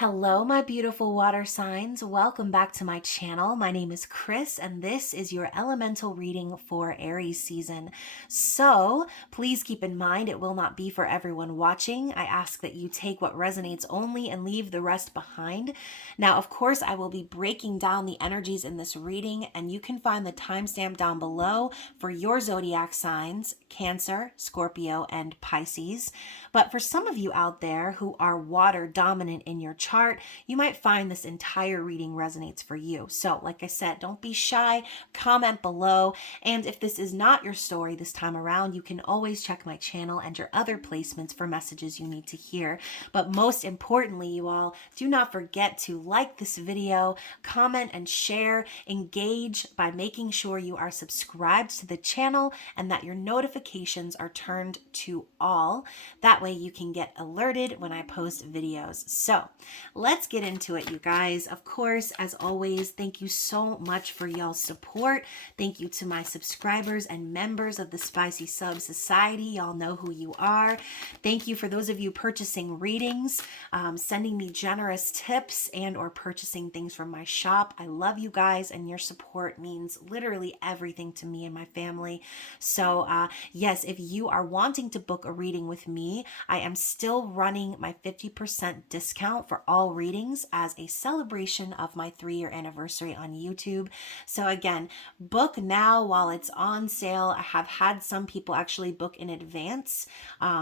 Hello, my beautiful water signs. Welcome back to my channel. My name is Chris, and this is your elemental reading for Aries season. So please keep in mind it will not be for everyone watching. I ask that you take what resonates only and leave the rest behind. Now, of course, I will be breaking down the energies in this reading, and you can find the timestamp down below for your zodiac signs, Cancer, Scorpio, and Pisces. But for some of you out there who are water dominant in your chart, you might find this entire reading resonates for you. So, like I said, don't be shy, comment below. And if this is not your story this time around, you can always check my channel and your other placements for messages you need to hear. But most importantly, you all, do not forget to like this video, comment and share, engage by making sure you are subscribed to the channel and that your notifications are turned to all. That way you can get alerted when I post videos. So let's get into it, you guys. Of course, as always, thank you so much for y'all's support. Thank you to my subscribers and members of the Spicy Sub Society. Y'all know who you are. Thank you for those of you purchasing readings, sending me generous tips and or purchasing things from my shop. I love you guys, and your support means literally everything to me and my family. So yes, if you are wanting to book a reading with me, I am still running my 50% discount for all readings as a celebration of my 3-year anniversary on YouTube. So again, book now while it's on sale. I have had some people actually book in advance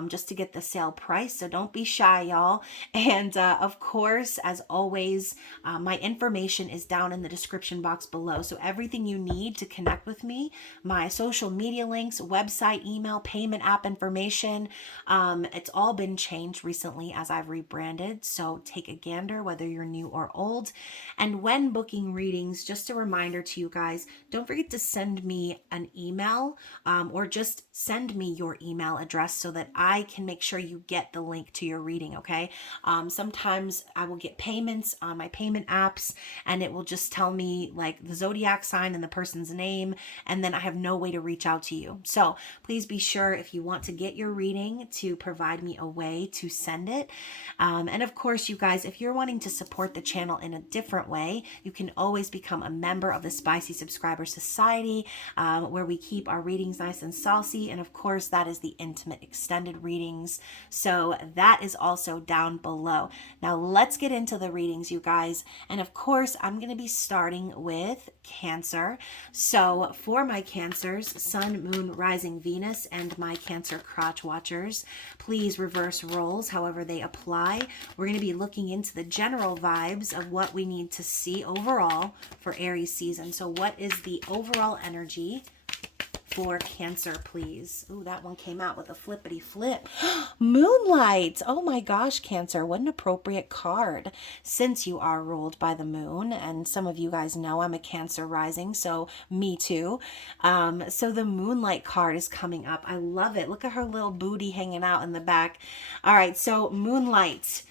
just to get the sale price. So don't be shy, y'all. And of course, as always, my information is down in the description box below. So everything you need to connect with me, my social media links, website, email, payment app information, it's all been changed recently as I've rebranded. So take a gander whether you're new or old. And when booking readings, just a reminder to you guys, don't forget to send me an email or just send me your email address so that I can make sure you get the link to your reading, okay? Sometimes I will get payments on my payment apps and it will just tell me like the zodiac sign and the person's name, and then I have no way to reach out to you. So please be sure, if you want to get your reading, to provide me a way to send it. And of course, you guys, if you're wanting to support the channel in a different way, you can always become a member of the Spicy Subscriber Society, where we keep our readings nice and saucy. And of course, that is the intimate extended readings. So that is also down below. Now let's get into the readings, you guys. And of course, I'm going to be starting with Cancer. So for my Cancers, Sun, Moon, Rising, Venus, and my Cancer crotch watchers, please reverse roles however they apply. We're going to be looking into the general vibes of what we need to see overall for Aries season. So what is the overall energy for Cancer, please? Ooh, that one came out with a flippity flip. Moonlight. Oh my gosh, Cancer, what an appropriate card since you are ruled by the moon. And some of you guys know I'm a Cancer rising, so me too. So the Moonlight card is coming up. I love it. Look at her little booty hanging out in the back. All right, so Moonlight.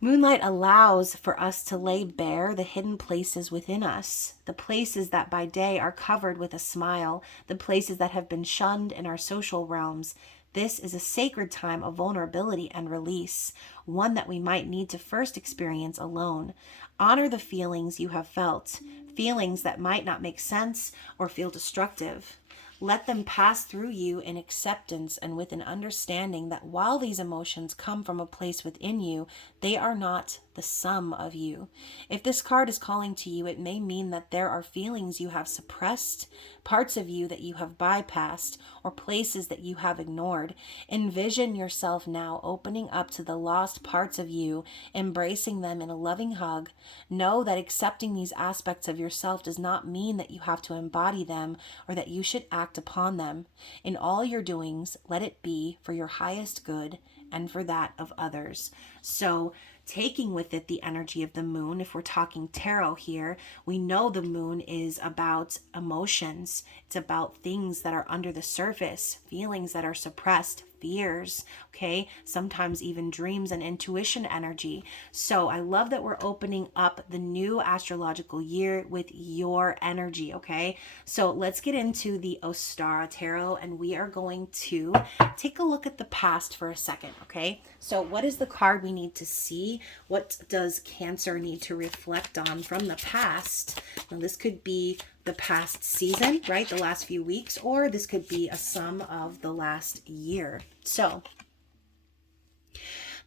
Moonlight allows for us to lay bare the hidden places within us, the places that by day are covered with a smile, the places that have been shunned in our social realms. This is a sacred time of vulnerability and release, one that we might need to first experience alone. Honor the feelings you have felt, feelings that might not make sense or feel destructive. Let them pass through you in acceptance and with an understanding that while these emotions come from a place within you, they are not the sum of you. If this card is calling to you, it may mean that there are feelings you have suppressed, parts of you that you have bypassed, or places that you have ignored. Envision yourself now opening up to the lost parts of you, embracing them in a loving hug. Know that accepting these aspects of yourself does not mean that you have to embody them or that you should act upon them. In all your doings, let it be for your highest good and for that of others. So taking with it the energy of the moon, if we're talking tarot here, we know the moon is about emotions. It's about things that are under the surface, feelings that are suppressed, fears, okay? Sometimes even dreams and intuition energy. So I love that we're opening up the new astrological year with your energy, okay? So let's get into the Ostara Tarot, and we are going to take a look at the past for a second, okay? So what is the card we need to see? What does Cancer need to reflect on from the past? Now this could be the past season, right? The last few weeks, or this could be a sum of the last year. So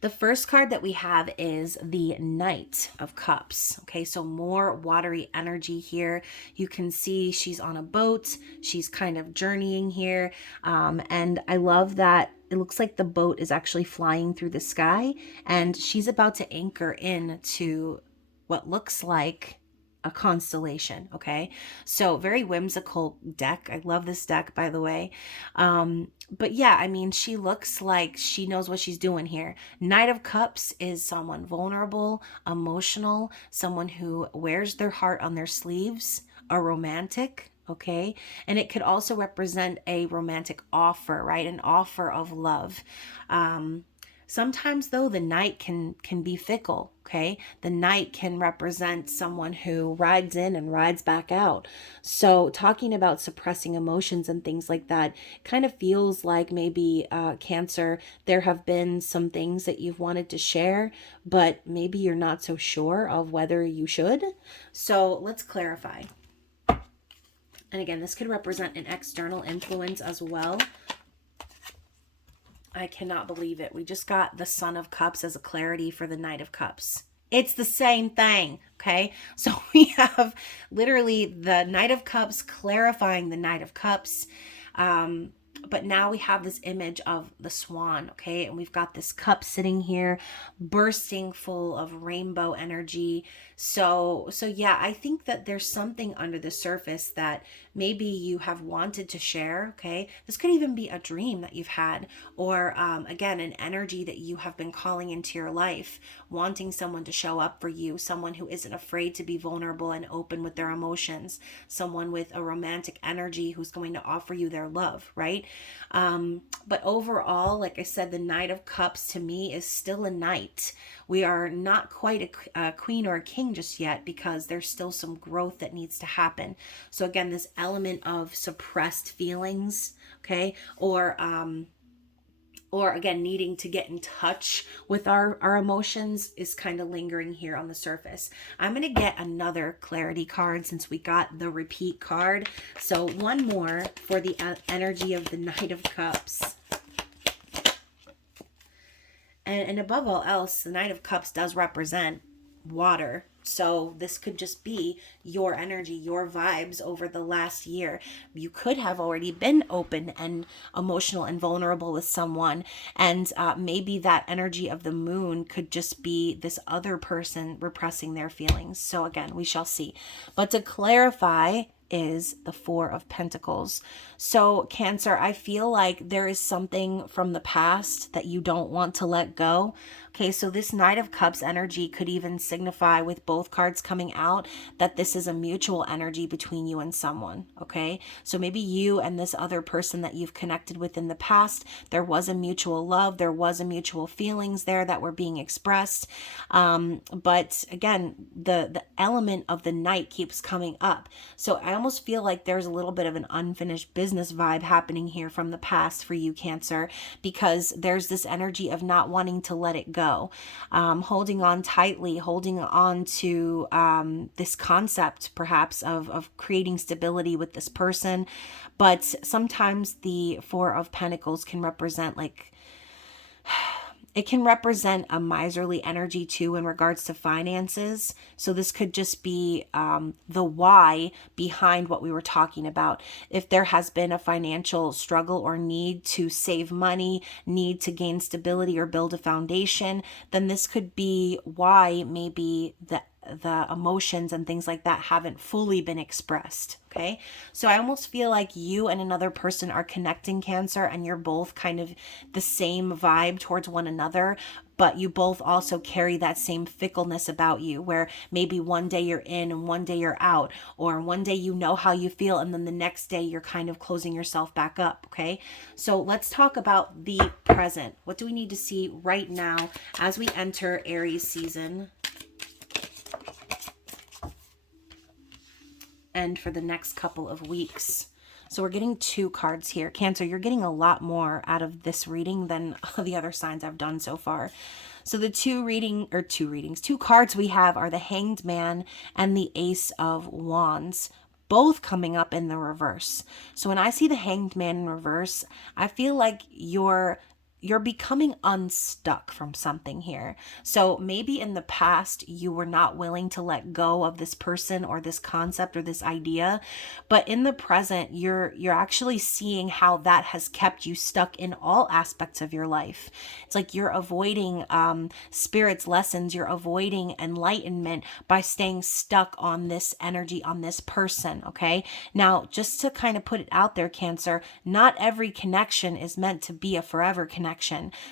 the first card that we have is the Knight of Cups. Okay, so more watery energy here. You can see she's on a boat. She's kind of journeying here. And I love that it looks like the boat is actually flying through the sky, and she's about to anchor in to what looks like a constellation. Okay, so very whimsical deck. I love this deck, by the way. But yeah, I mean, she looks like she knows what she's doing here. Knight of Cups is someone vulnerable, emotional, someone who wears their heart on their sleeves, a romantic. Okay, and it could also represent a romantic offer, right? An offer of love. Sometimes though the knight can be fickle, okay? The knight can represent someone who rides in and rides back out. So talking about suppressing emotions and things like that kind of feels like maybe Cancer, there have been some things that you've wanted to share, but maybe you're not so sure of whether you should. So let's clarify. And again, this could represent an external influence as well. I cannot believe it. We just got the Son of Cups as a clarity for the Knight of Cups. It's the same thing, okay? So we have literally the Knight of Cups clarifying the Knight of Cups. But now we have this image of the swan, okay? And we've got this cup sitting here bursting full of rainbow energy. So yeah, I think that there's something under the surface that maybe you have wanted to share, okay? This could even be a dream that you've had, or again, an energy that you have been calling into your life, wanting someone to show up for you, someone who isn't afraid to be vulnerable and open with their emotions, someone with a romantic energy who's going to offer you their love, right? But overall, like I said, the Knight of Cups to me is still a knight. We are not quite a queen or a king just yet, because there's still some growth that needs to happen. So again, this element of suppressed feelings, okay, or again, needing to get in touch with our emotions is kind of lingering here on the surface. I'm going to get another clarity card since we got the repeat card. So one more for the energy of the Knight of Cups. And above all else, the Knight of Cups does represent water. So this could just be your energy, your vibes over the last year. You could have already been open and emotional and vulnerable with someone. And maybe that energy of the moon could just be this other person repressing their feelings. So again, we shall see. But to clarify, is the Four of Pentacles. So Cancer, I feel like there is something from the past that you don't want to let go. Okay, so this Knight of Cups energy could even signify, with both cards coming out, that this is a mutual energy between you and someone, okay? So maybe you and this other person that you've connected with in the past, there was a mutual love, there was a mutual feelings there that were being expressed. But again, the element of the Knight keeps coming up. So I almost feel like there's a little bit of an unfinished business vibe happening here from the past for you, Cancer, because there's this energy of not wanting to let it go. Holding on tightly, holding on to this concept perhaps of creating stability with this person. But sometimes the Four of Pentacles can represent like it can represent a miserly energy too in regards to finances. So this could just be the why behind what we were talking about. If there has been a financial struggle or need to save money, need to gain stability or build a foundation, then this could be why maybe the emotions and things like that haven't fully been expressed. Okay. So I almost feel like you and another person are connecting, Cancer, and you're both kind of the same vibe towards one another, but you both also carry that same fickleness about you, where maybe one day you're in and one day you're out, or one day you know how you feel and then the next day you're kind of closing yourself back up. Okay. So let's talk about the present. What do we need to see right now as we enter Aries season and for the next couple of weeks? So we're getting 2 cards here. Cancer, you're getting a lot more out of this reading than the other signs I've done so far. So the 2 cards we have are the Hanged Man and the Ace of Wands, both coming up in the reverse. So when I see the Hanged Man in reverse, I feel like you're becoming unstuck from something here. So maybe in the past you were not willing to let go of this person or this concept or this idea, but in the present you're actually seeing how that has kept you stuck in all aspects of your life. It's like you're avoiding spirit's lessons, you're avoiding enlightenment by staying stuck on this energy, on this person. Okay, now just to kind of put it out there, Cancer, not every connection is meant to be a forever connection.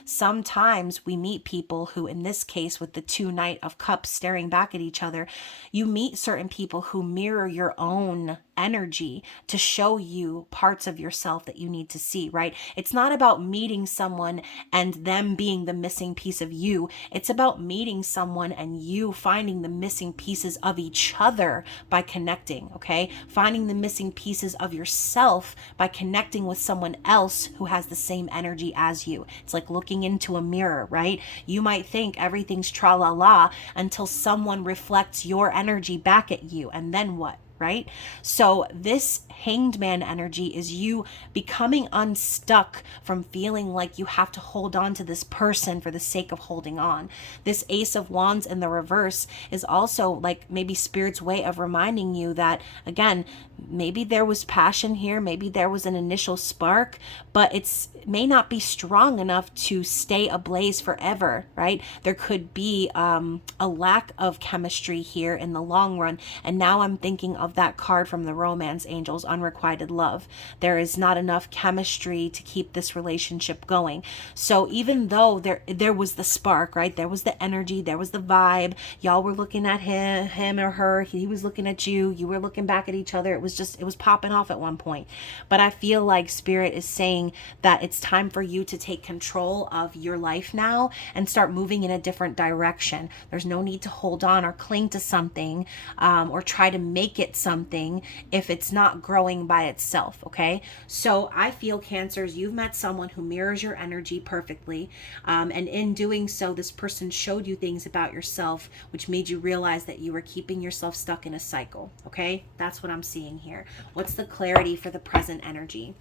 Sometimes we meet people who, in this case with the 2 Knight of Cups staring back at each other, you meet certain people who mirror your own energy to show you parts of yourself that you need to see, right? It's not about meeting someone and them being the missing piece of you. It's about meeting someone and you finding the missing pieces of each other by connecting, okay? Finding the missing pieces of yourself by connecting with someone else who has the same energy as you. It's like looking into a mirror, right? You might think everything's tra-la-la until someone reflects your energy back at you, and then what? Right? So this Hanged Man energy is you becoming unstuck from feeling like you have to hold on to this person for the sake of holding on. This Ace of Wands in the reverse is also like maybe Spirit's way of reminding you that, again, maybe there was passion here, maybe there was an initial spark, but it may not be strong enough to stay ablaze forever, right? There could be a lack of chemistry here in the long run. And now I'm thinking of that card from the Romance Angels, Unrequited Love. There is not enough chemistry to keep this relationship going. So even though there was the spark, right? There was the energy, there was the vibe. Y'all were looking at him or her. He was looking at you. You were looking back at each other. It was popping off at one point. But I feel like Spirit is saying that it's time for you to take control of your life now and start moving in a different direction. There's no need to hold on or cling to something or try to make it something if it's not growing by itself. Okay, so I feel, Cancers, you've met someone who mirrors your energy perfectly, and in doing so, this person showed you things about yourself which made you realize that you were keeping yourself stuck in a cycle. Okay, that's what I'm seeing here. What's the clarity for the present energy?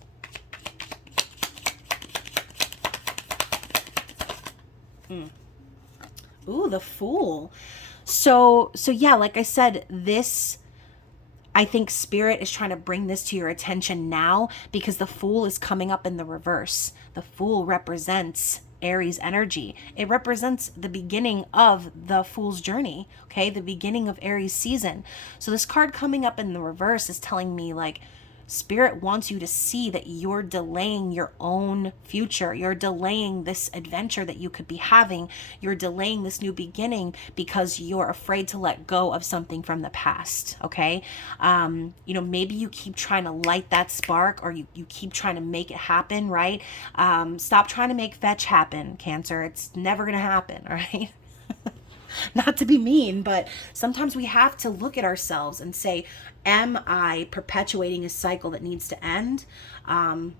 Ooh, the Fool. So yeah, like I said, I think Spirit is trying to bring this to your attention now because the Fool is coming up in the reverse. The Fool represents Aries energy. It represents the beginning of the Fool's journey, okay? The beginning of Aries season. So this card coming up in the reverse is telling me, like, Spirit wants you to see that you're delaying your own future. You're delaying this adventure that you could be having. You're delaying this new beginning because you're afraid to let go of something from the past. Okay. Maybe you keep trying to light that spark, or you keep trying to make it happen, right? Stop trying to make fetch happen, Cancer. It's never going to happen. All right. Not to be mean, but sometimes we have to look at ourselves and say, am I perpetuating a cycle that needs to end? Am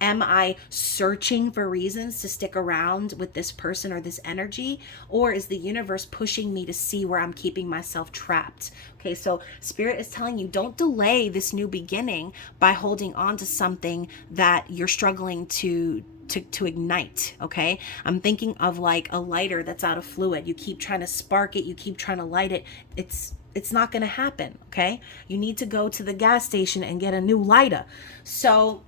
I searching for reasons to stick around with this person or this energy? Or is the universe pushing me to see where I'm keeping myself trapped? Okay, so Spirit is telling you, don't delay this new beginning by holding on to something that you're struggling to ignite. Okay, I'm thinking of like a lighter that's out of fluid. You keep trying to spark it, you keep trying to light it. It's not going to happen. Okay, you need to go to the gas station and get a new lighter. So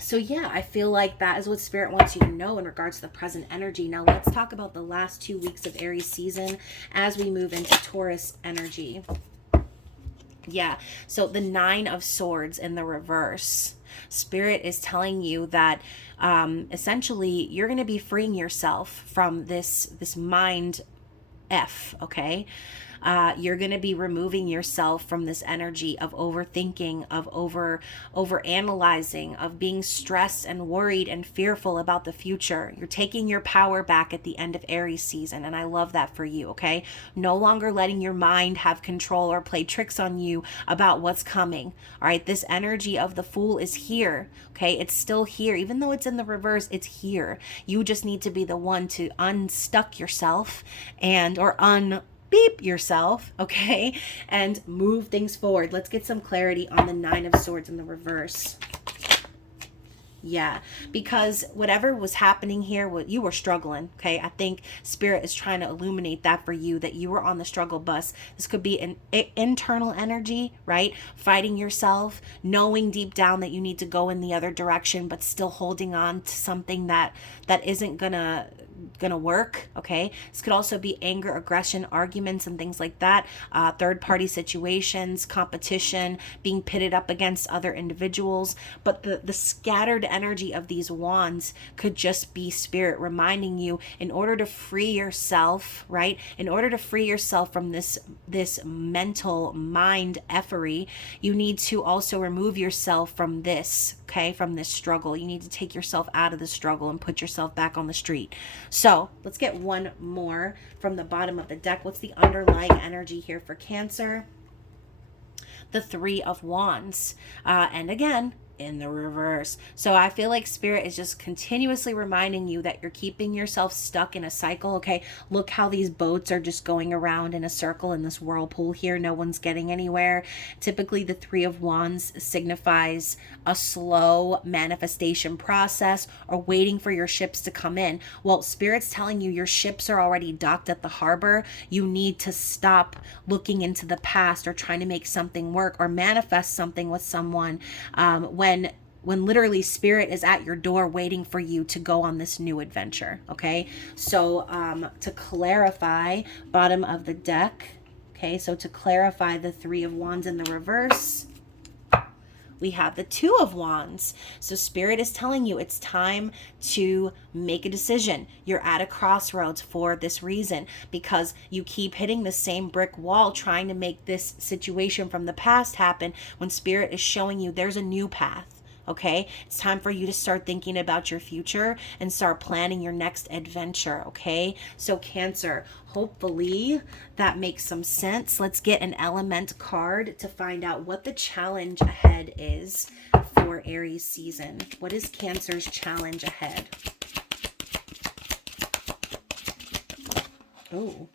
So yeah, I feel like that is what Spirit wants you to know in regards to the present energy. Now let's talk about the last 2 weeks of Aries season as we move into Taurus energy. Yeah, so the Nine of Swords in the reverse. Spirit is telling you that essentially you're going to be freeing yourself from this mind okay? You're going to be removing yourself from this energy of overthinking, of over analyzing, of being stressed and worried and fearful about the future. You're taking your power back at the end of Aries season, and I love that for you, okay? No longer letting your mind have control or play tricks on you about what's coming. All right, this energy of the Fool is here, okay? It's still here. Even though it's in the reverse, it's here. You just need to be the one to unstuck yourself and or beep yourself, okay, and move things forward. Let's get some clarity on the Nine of Swords in the reverse. Yeah, because whatever was happening here, what you were struggling, okay? I think Spirit is trying to illuminate that for you, that you were on the struggle bus. This could be an internal energy, right? Fighting yourself, knowing deep down that you need to go in the other direction, but still holding on to something that isn't gonna work, okay? This could also be anger, aggression, arguments, and things like that. Third party situations, competition, being pitted up against other individuals. But the scattered energy of these wands could just be Spirit reminding you, in order to free yourself, right? In order to free yourself from this mental mind effery, you need to also remove yourself from this, okay? From this struggle. You need to take yourself out of the struggle and put yourself back on the street. So let's get one more from the bottom of the deck. What's the underlying energy here for Cancer? The Three of Wands. And again, in the reverse. So I feel like Spirit is just continuously reminding you that you're keeping yourself stuck in a cycle. Okay, look how these boats are just going around in a circle in this whirlpool here. No one's getting anywhere. Typically, the Three of Wands signifies a slow manifestation process or waiting for your ships to come in. Well, Spirit's telling you your ships are already docked at the harbor. You need to stop looking into the past or trying to make something work or manifest something with someone when literally Spirit is at your door waiting for you to go on this new adventure, okay? So to clarify, bottom of the deck, okay, so to clarify the Three of Wands in the reverse, we have the Two of Wands. So Spirit is telling you it's time to make a decision. You're at a crossroads for this reason, because you keep hitting the same brick wall trying to make this situation from the past happen, when Spirit is showing you there's a new path. Okay, it's time for you to start thinking about your future and start planning your next adventure. Okay, so Cancer, hopefully that makes some sense. Let's get an element card to find out what the challenge ahead is for Aries season. What is Cancer's challenge ahead? Oh,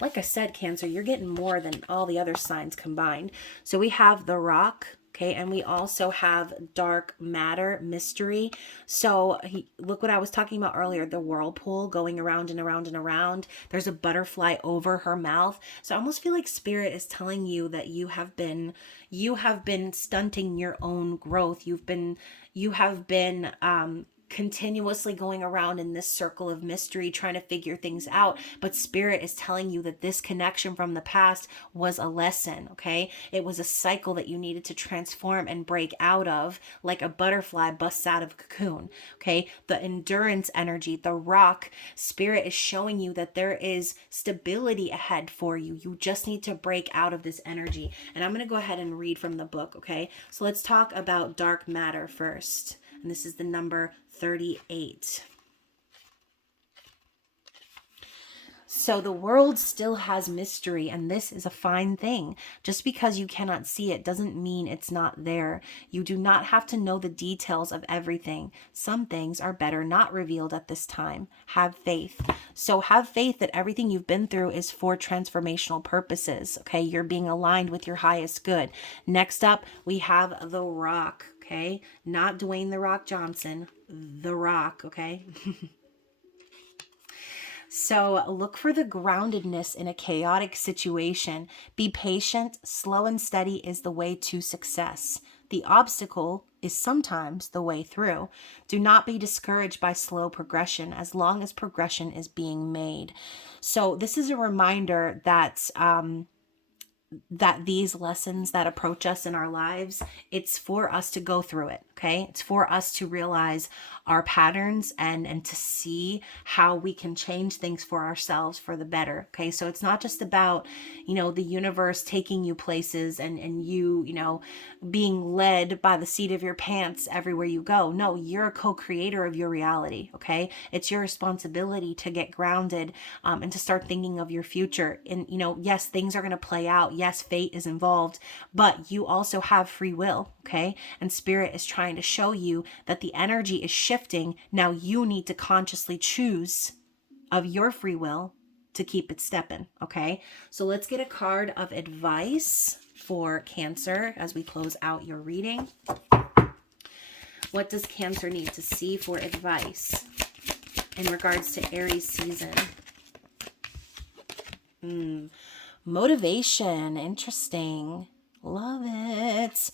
like I said, Cancer, you're getting more than all the other signs combined. So we have the Rock, okay, and we also have dark matter, mystery. So look what I was talking about earlier, the whirlpool going around and around and around. There's a butterfly over her mouth. So I almost feel like Spirit is telling you that you have been stunting your own growth. You have been continuously going around in this circle of mystery trying to figure things out, but Spirit is telling you that this connection from the past was a lesson, okay? It was a cycle that you needed to transform and break out of, like a butterfly busts out of a cocoon, okay? The endurance energy, the Rock, Spirit is showing you that there is stability ahead for you. You just need to break out of this energy. And I'm going to go ahead and read from the book, okay? So let's talk about dark matter first. And this is the number 38. So the world still has mystery, and this is a fine thing. Just because you cannot see it doesn't mean it's not there. You do not have to know the details of everything. Some things are better not revealed at this time. Have faith. So have faith that everything you've been through is for transformational purposes. Okay, you're being aligned with your highest good. Next up, we have the Rock. Okay, not Dwayne the Rock Johnson, the Rock. Okay. So look for the groundedness in a chaotic situation. Be patient. Slow and steady is the way to success. The obstacle is sometimes the way through. Do not be discouraged by slow progression as long as progression is being made. So this is a reminder that these lessons that approach us in our lives, it's for us to go through it. Okay. It's for us to realize our patterns and to see how we can change things for ourselves for the better. Okay. So it's not just about, the universe taking you places and you being led by the seat of your pants everywhere you go. No, you're a co-creator of your reality. Okay. It's your responsibility to get grounded and to start thinking of your future. And, yes, things are going to play out. Yes, fate is involved, but you also have free will. Okay. And spirit is trying to show you that the energy is shifting. Now you need to consciously choose of your free will to keep it stepping. Okay. So let's get a card of advice for Cancer as we close out your reading. What does Cancer need to see for advice in regards to Aries season? Motivation. Interesting. Love it.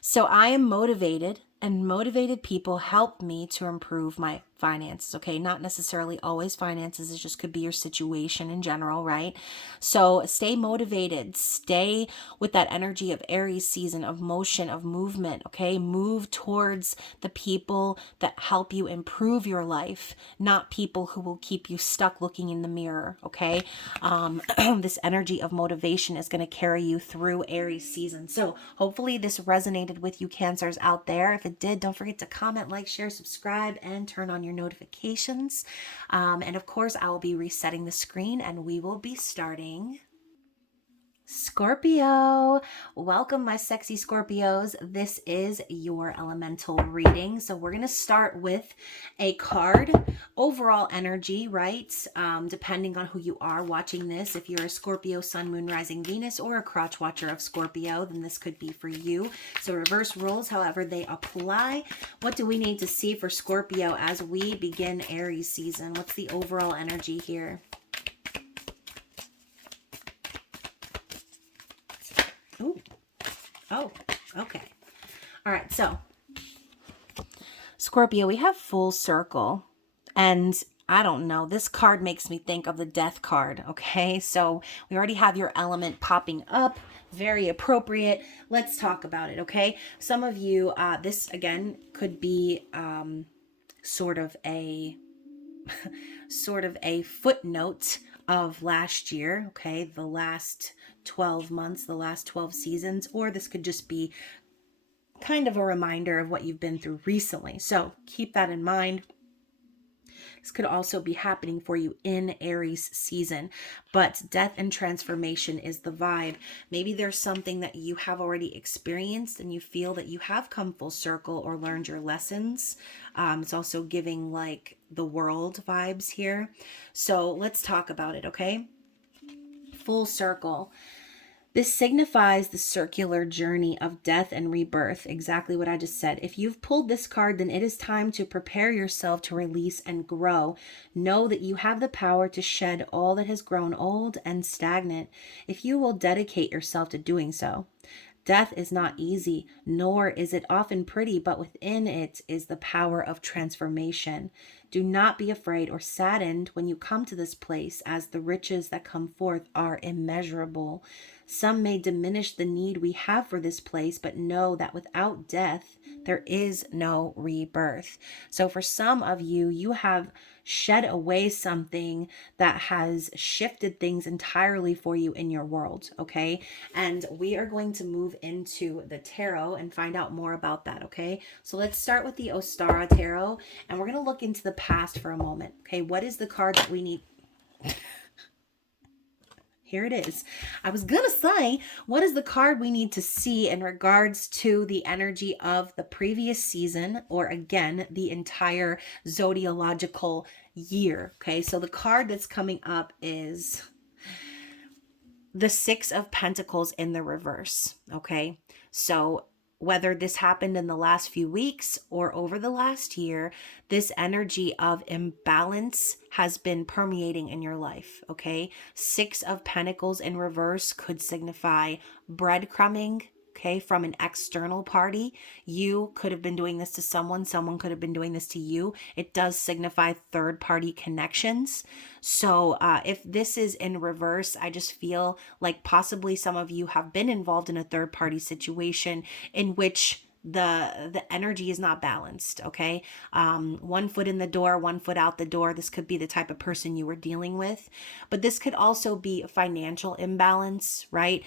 So I am motivated, and motivated people help me to improve my finances. Okay. Not necessarily always finances. It just could be your situation in general, right? So stay motivated. Stay with that energy of Aries season, of motion, of movement. Okay. Move towards the people that help you improve your life, not people who will keep you stuck looking in the mirror. Okay. This energy of motivation is going to carry you through Aries season. So hopefully this resonated with you Cancers out there. If it did, don't forget to comment, like, share, subscribe, and turn on your notifications. And of course, I will be resetting the screen and we will be starting Scorpio. Welcome, my sexy Scorpios. This is your elemental reading. So we're going to start with a card, overall energy, right? Depending on who you are watching this. If you're a Scorpio, Sun, Moon, Rising, Venus, or a crotch watcher of Scorpio, then this could be for you. So reverse rules, however they apply. What do we need to see for Scorpio as we begin Aries season? What's the overall energy here? Ooh. Oh, okay. All right. So Scorpio, we have full circle, and I don't know, this card makes me think of the death card. Okay. So we already have your element popping up. Very appropriate. Let's talk about it. Okay. Some of you, this again could be, sort of a footnote of last year, okay, the last 12 months, the last 12 seasons, or this could just be kind of a reminder of what you've been through recently. So keep that in mind. This could also be happening for you in Aries season, but death and transformation is the vibe. Maybe there's something that you have already experienced and you feel that you have come full circle or learned your lessons. It's also giving like the world vibes here. So let's talk about it, okay? Full circle. This signifies the circular journey of death and rebirth, exactly what I just said. If you've pulled this card, then it is time to prepare yourself to release and grow. Know that you have the power to shed all that has grown old and stagnant if you will dedicate yourself to doing so. Death is not easy, nor is it often pretty, but within it is the power of transformation. Do not be afraid or saddened when you come to this place, as the riches that come forth are immeasurable. Some may diminish the need we have for this place, but know that without death, there is no rebirth. So for some of you, you have shed away something that has shifted things entirely for you in your world, okay? And we are going to move into the tarot and find out more about that, okay? So let's start with the Ostara Tarot, and we're going to look into the past for a moment, okay? What is the card that we need? Here it is. I was going to say, what is the card we need to see in regards to the energy of the previous season, or again, the entire zodiological year? Okay, so the card that's coming up is the Six of Pentacles in the reverse. Okay, so whether this happened in the last few weeks or over the last year, this energy of imbalance has been permeating in your life, okay? Six of Pentacles in reverse could signify breadcrumbing, okay, from an external party. You could have been doing this to someone could have been doing this to you. It does signify third party connections. So if this is in reverse, I just feel like possibly some of you have been involved in a third party situation in which the energy is not balanced. Okay, one foot in the door, one foot out the door. This could be the type of person you were dealing with, but this could also be a financial imbalance, right?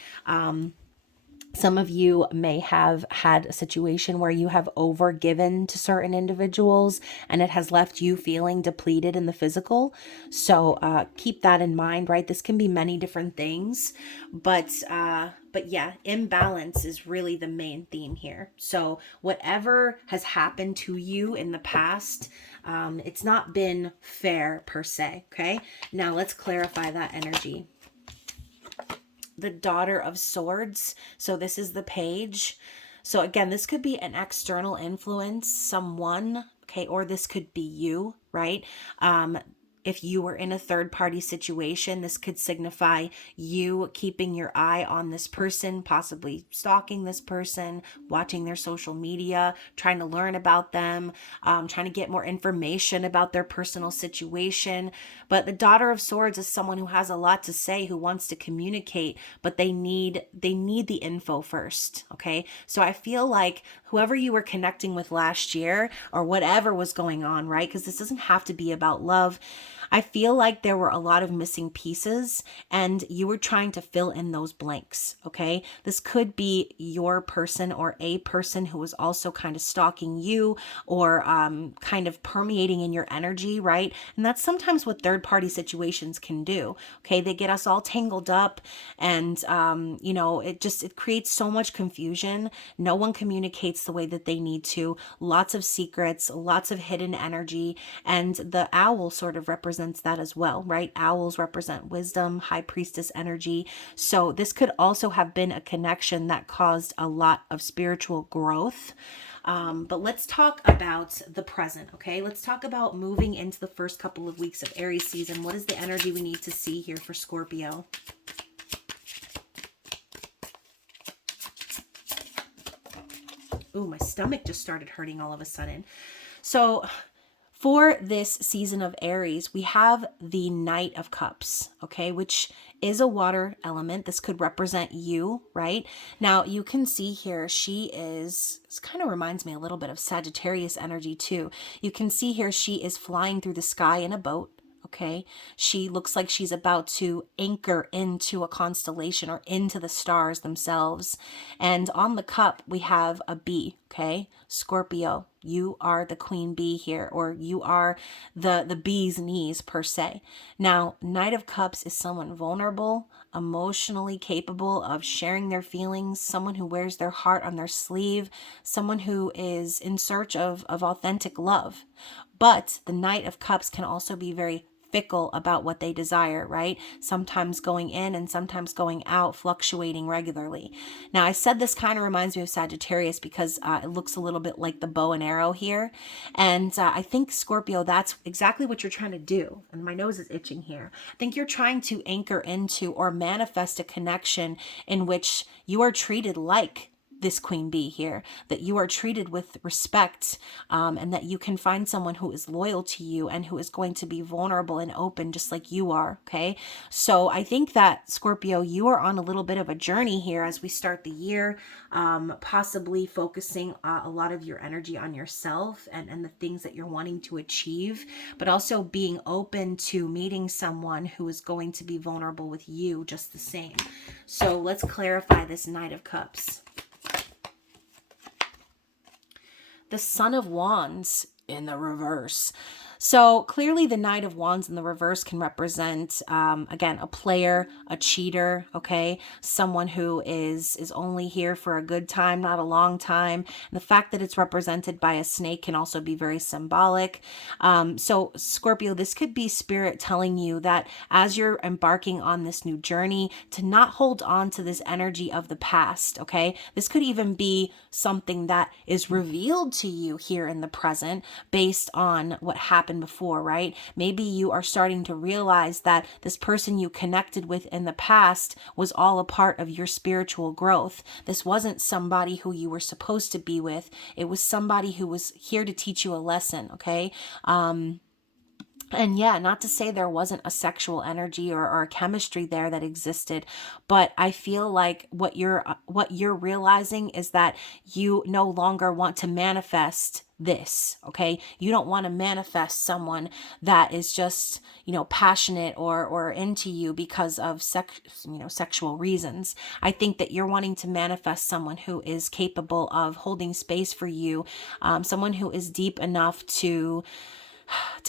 Some of you may have had a situation where you have overgiven to certain individuals and it has left you feeling depleted in the physical. So keep that in mind, right? This can be many different things, but yeah, imbalance is really the main theme here. So whatever has happened to you in the past, it's not been fair per se. Okay. Now let's clarify that energy. The Daughter of Swords. So this is the page. So again, this could be an external influence, someone, okay, or this could be you, right? If you were in a third party situation, this could signify you keeping your eye on this person, possibly stalking this person, watching their social media, trying to learn about them, trying to get more information about their personal situation. But the Daughter of Swords is someone who has a lot to say, who wants to communicate, but they need the info first. Okay. So I feel like whoever you were connecting with last year or whatever was going on, right? Because this doesn't have to be about love. I feel like there were a lot of missing pieces and you were trying to fill in those blanks, okay? This could be your person or a person who was also kind of stalking you or kind of permeating in your energy, right? And that's sometimes what third-party situations can do, okay? They get us all tangled up and, it creates so much confusion. No one communicates the way that they need to. Lots of secrets, lots of hidden energy, and the owl sort of represents that as well, right? Owls represent wisdom, high priestess energy. So this could also have been a connection that caused a lot of spiritual growth. But let's talk about the present, okay? Let's talk about moving into the first couple of weeks of Aries season. What is the energy we need to see here for Scorpio? Ooh, my stomach just started hurting all of a sudden. So for this season of Aries, we have the Knight of Cups, okay, which is a water element. This could represent you, right? Now, you can see here, this kind of reminds me a little bit of Sagittarius energy too. You can see here, she is flying through the sky in a boat. Okay, she looks like she's about to anchor into a constellation or into the stars themselves. And on the cup, we have a bee. Okay, Scorpio, you are the queen bee here, or you are the bee's knees per se. Now, Knight of Cups is someone vulnerable, emotionally capable of sharing their feelings, someone who wears their heart on their sleeve, someone who is in search of authentic love. But the Knight of Cups can also be very fickle about what they desire, right? Sometimes going in and sometimes going out, fluctuating regularly. Now, I said this kind of reminds me of Sagittarius because it looks a little bit like the bow and arrow here. And I think, Scorpio, that's exactly what you're trying to do. And my nose is itching here. I think you're trying to anchor into or manifest a connection in which you are treated like this queen bee here, that you are treated with respect, and that you can find someone who is loyal to you and who is going to be vulnerable and open just like you are. Okay, so I think that, Scorpio, you are on a little bit of a journey here as we start the year, possibly focusing a lot of your energy on yourself and the things that you're wanting to achieve, but also being open to meeting someone who is going to be vulnerable with you just the same. So let's clarify this Knight of Cups. The Son of Wands in the reverse. So clearly the Knight of Wands in the reverse can represent, again, a player, a cheater, okay? Someone who is only here for a good time, not a long time. And the fact that it's represented by a snake can also be very symbolic. So Scorpio, this could be spirit telling you that as you're embarking on this new journey, to not hold on to this energy of the past, okay? This could even be something that is revealed to you here in the present based on what happened happened before, right? Maybe you are starting to realize that this person you connected with in the past was all a part of your spiritual growth. This wasn't somebody who you were supposed to be with. It was somebody who was here to teach you a lesson, okay? And yeah, not to say there wasn't a sexual energy or a chemistry there that existed, but I feel like what you're realizing is that you no longer want to manifest this, okay? You don't want to manifest someone that is just, passionate or into you because of sexual reasons. I think that you're wanting to manifest someone who is capable of holding space for you, someone who is deep enough to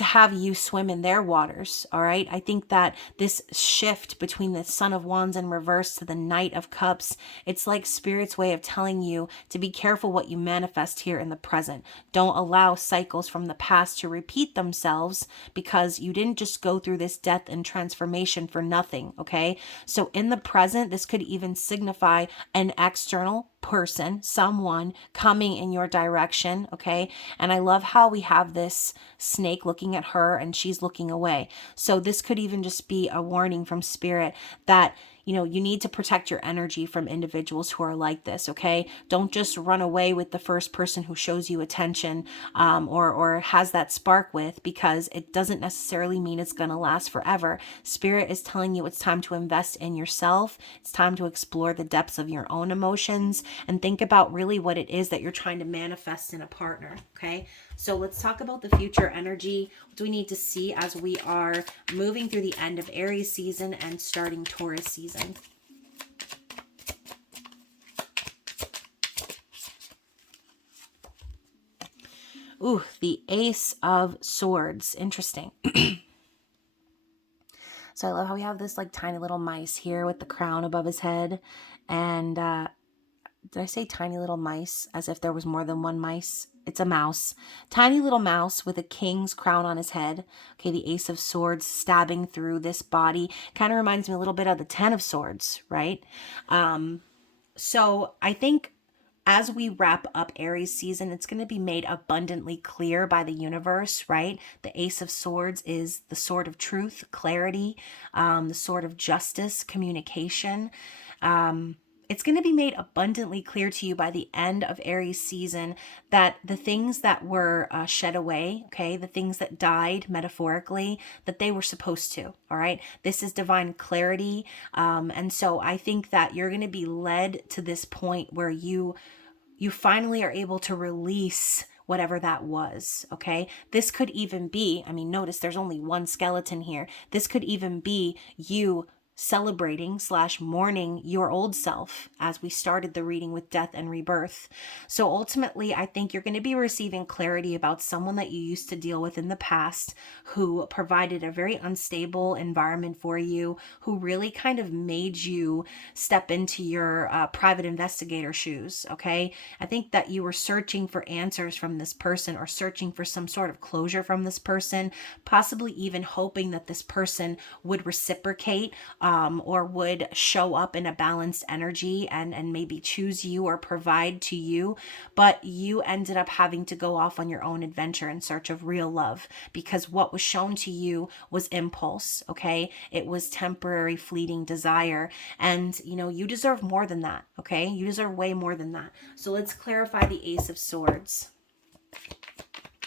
have you swim in their waters. All right. I think that this shift between the Son of Wands in reverse to the Knight of Cups, it's like Spirit's way of telling you to be careful what you manifest here in the present. Don't allow cycles from the past to repeat themselves, because you didn't just go through this death and transformation for nothing. Okay. So in the present, this could even signify an external person, someone coming in your direction, okay? And I love how we have this snake looking at her and she's looking away. So this could even just be a warning from Spirit that you need to protect your energy from individuals who are like this, okay? Don't just run away with the first person who shows you attention, or has that spark with, because it doesn't necessarily mean it's going to last forever. Spirit is telling you it's time to invest in yourself. It's time to explore the depths of your own emotions and think about really what it is that you're trying to manifest in a partner, okay? So let's talk about the future energy. What do we need to see as we are moving through the end of Aries season and starting Taurus season? Ooh, the Ace of Swords. Interesting. So I love how we have this like tiny little mice here with the crown above his head. And did I say tiny little mice as if there was more than one mice? It's a mouse. Tiny little mouse with a king's crown on his head. Okay, the Ace of Swords stabbing through this body. Kind of reminds me a little bit of the Ten of Swords, right? So I think as we wrap up Aries season, it's going to be made abundantly clear by the universe, right? The Ace of Swords is the sword of truth, clarity, the sword of justice, communication. It's going to be made abundantly clear to you by the end of Aries season that the things that were shed away, okay, the things that died metaphorically, that they were supposed to, all right? This is divine clarity. And so I think that you're going to be led to this point where you finally are able to release whatever that was, okay? This could even be, notice there's only one skeleton here. This could even be you celebrating / mourning your old self as we started the reading with death and rebirth. So ultimately, I think you're going to be receiving clarity about someone that you used to deal with in the past who provided a very unstable environment for you, who really kind of made you step into your private investigator shoes, okay? I think that you were searching for answers from this person or searching for some sort of closure from this person, possibly even hoping that this person would reciprocate, or would show up in a balanced energy and maybe choose you or provide to you. But you ended up having to go off on your own adventure in search of real love, because what was shown to you was impulse, okay? It was temporary, fleeting desire. And, you deserve more than that, okay? You deserve way more than that. So let's clarify the Ace of Swords.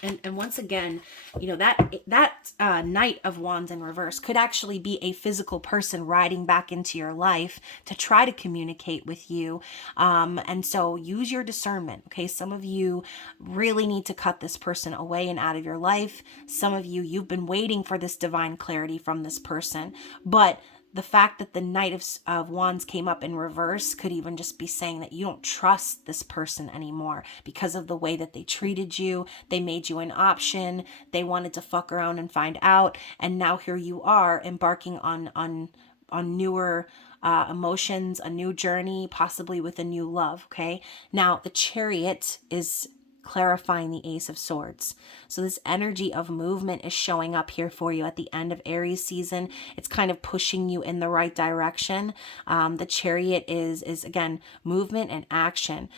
And once again, that Knight of Wands in reverse could actually be a physical person riding back into your life to try to communicate with you. And so use your discernment. Okay. Some of you really need to cut this person away and out of your life. Some of you've been waiting for this divine clarity from this person, but the fact that the Knight of Wands came up in reverse could even just be saying that you don't trust this person anymore because of the way that they treated you. They made you an option. They wanted to fuck around and find out. And now here you are embarking on newer emotions, a new journey, possibly with a new love. Okay. Now the Chariot is clarifying the Ace of Swords. So this energy of movement is showing up here for you at the end of Aries season. It's kind of pushing you in the right direction. The Chariot is again, movement and action.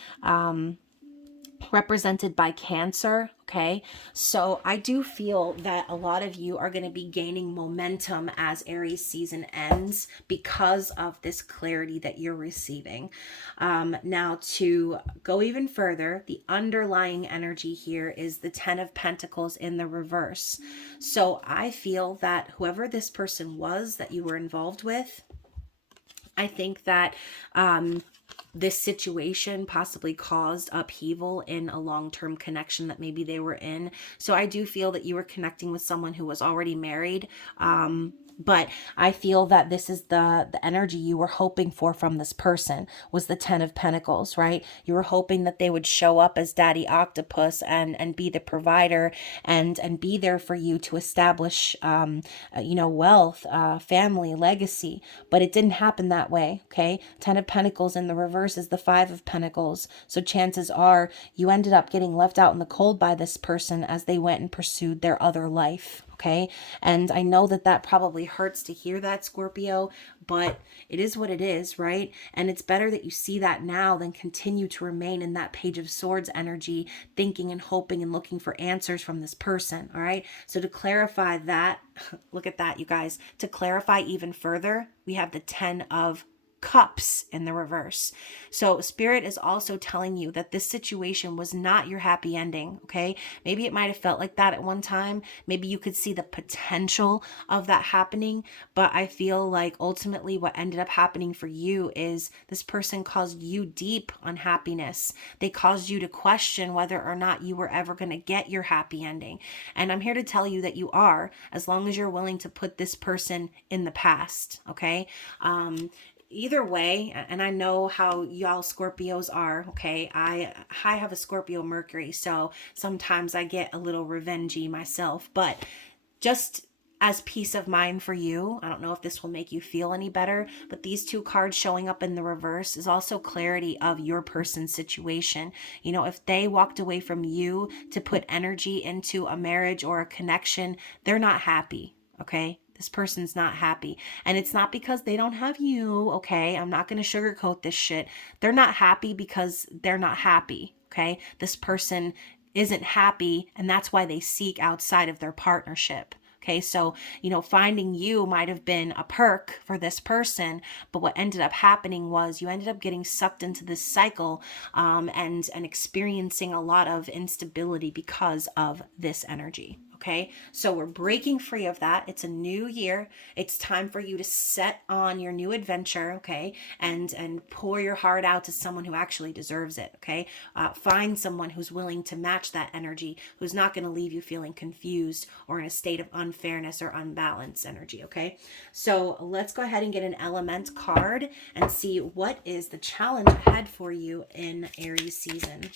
represented by Cancer. Okay, so I do feel that a lot of you are going to be gaining momentum as Aries season ends because of this clarity that you're receiving. Now, to go even further, the underlying energy here is the Ten of Pentacles in the reverse. So I feel that whoever this person was that you were involved with, I think that this situation possibly caused upheaval in a long-term connection that maybe they were in. So I do feel that you were connecting with someone who was already married. But I feel that this is the energy you were hoping for from this person was the Ten of Pentacles, right? You were hoping that they would show up as Daddy Octopus and be the provider and be there for you to establish, wealth, family, legacy. But it didn't happen that way, okay? Ten of Pentacles in the reverse is the Five of Pentacles. So chances are you ended up getting left out in the cold by this person as they went and pursued their other life. Okay. And I know that that probably hurts to hear that, Scorpio, but it is what it is, right? And it's better that you see that now than continue to remain in that Page of Swords energy, thinking and hoping and looking for answers from this person. All right. So to clarify that, look at that, you guys. To clarify even further, we have the Ten of Cups in the reverse. So Spirit is also telling you that this situation was not your happy ending, okay? Maybe it might have felt like that at one time. Maybe you could see the potential of that happening, but I feel like ultimately what ended up happening for you is this person caused you deep unhappiness. They caused you to question whether or not you were ever going to get your happy ending. And I'm here to tell you that you are, as long as you're willing to put this person in the past, okay? Either way, and I know how y'all Scorpios are, okay? I have a Scorpio Mercury, so sometimes I get a little revengey myself, but just as peace of mind for you, I don't know if this will make you feel any better, but these two cards showing up in the reverse is also clarity of your person's situation. You know, if they walked away from you to put energy into a marriage or a connection, they're not happy, okay? This person's not happy. And it's not because they don't have you, okay? I'm not going to sugarcoat this shit. They're not happy because they're not happy, okay? This person isn't happy, and that's why they seek outside of their partnership. Okay, so, finding you might have been a perk for this person, but what ended up happening was you ended up getting sucked into this cycle and experiencing a lot of instability because of this energy. Okay, so we're breaking free of that. It's a new year. It's time for you to set on your new adventure, okay, and pour your heart out to someone who actually deserves it, okay? Find someone who's willing to match that energy, who's not going to leave you feeling confused or in a state of unfairness or unbalanced energy, okay? So let's go ahead and get an element card and see what is the challenge ahead for you in Aries season.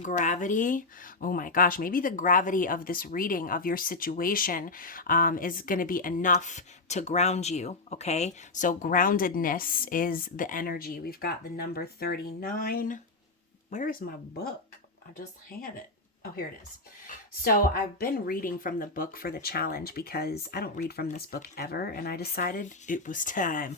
Gravity. Oh my gosh, maybe the gravity of this reading of your situation is going to be enough to ground you, okay? So groundedness is the energy. We've got the number 39. Where is my book? I just had it. Oh, here it is. So I've been reading from the book for the challenge because I don't read from this book ever, and I decided it was time.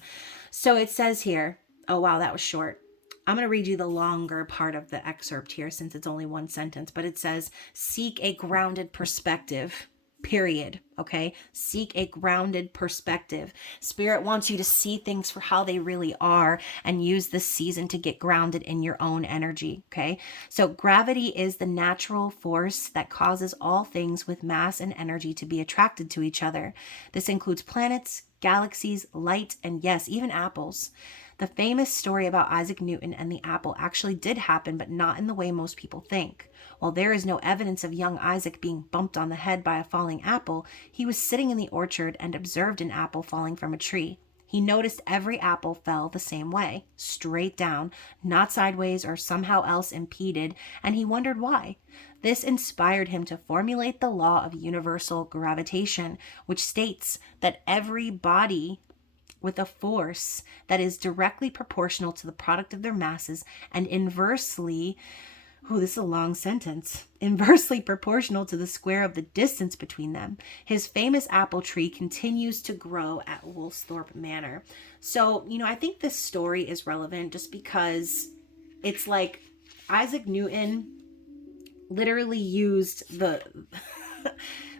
So it says here, oh wow, that was short. I'm going to read you the longer part of the excerpt here since it's only one sentence, but it says, seek a grounded perspective, period. Okay. Seek a grounded perspective. Spirit wants you to see things for how they really are and use this season to get grounded in your own energy. Okay. So gravity is the natural force that causes all things with mass and energy to be attracted to each other. This includes planets, galaxies, light, and yes, even apples. The famous story about Isaac Newton and the apple actually did happen, but not in the way most people think. While there is no evidence of young Isaac being bumped on the head by a falling apple, he was sitting in the orchard and observed an apple falling from a tree. He noticed every apple fell the same way, straight down, not sideways or somehow else impeded, and he wondered why. This inspired him to formulate the law of universal gravitation, which states that every body with a force that is directly proportional to the product of their masses and inversely, this is a long sentence, inversely proportional to the square of the distance between them. His famous apple tree continues to grow at Woolsthorpe Manor. So, I think this story is relevant just because It's like Isaac Newton literally used the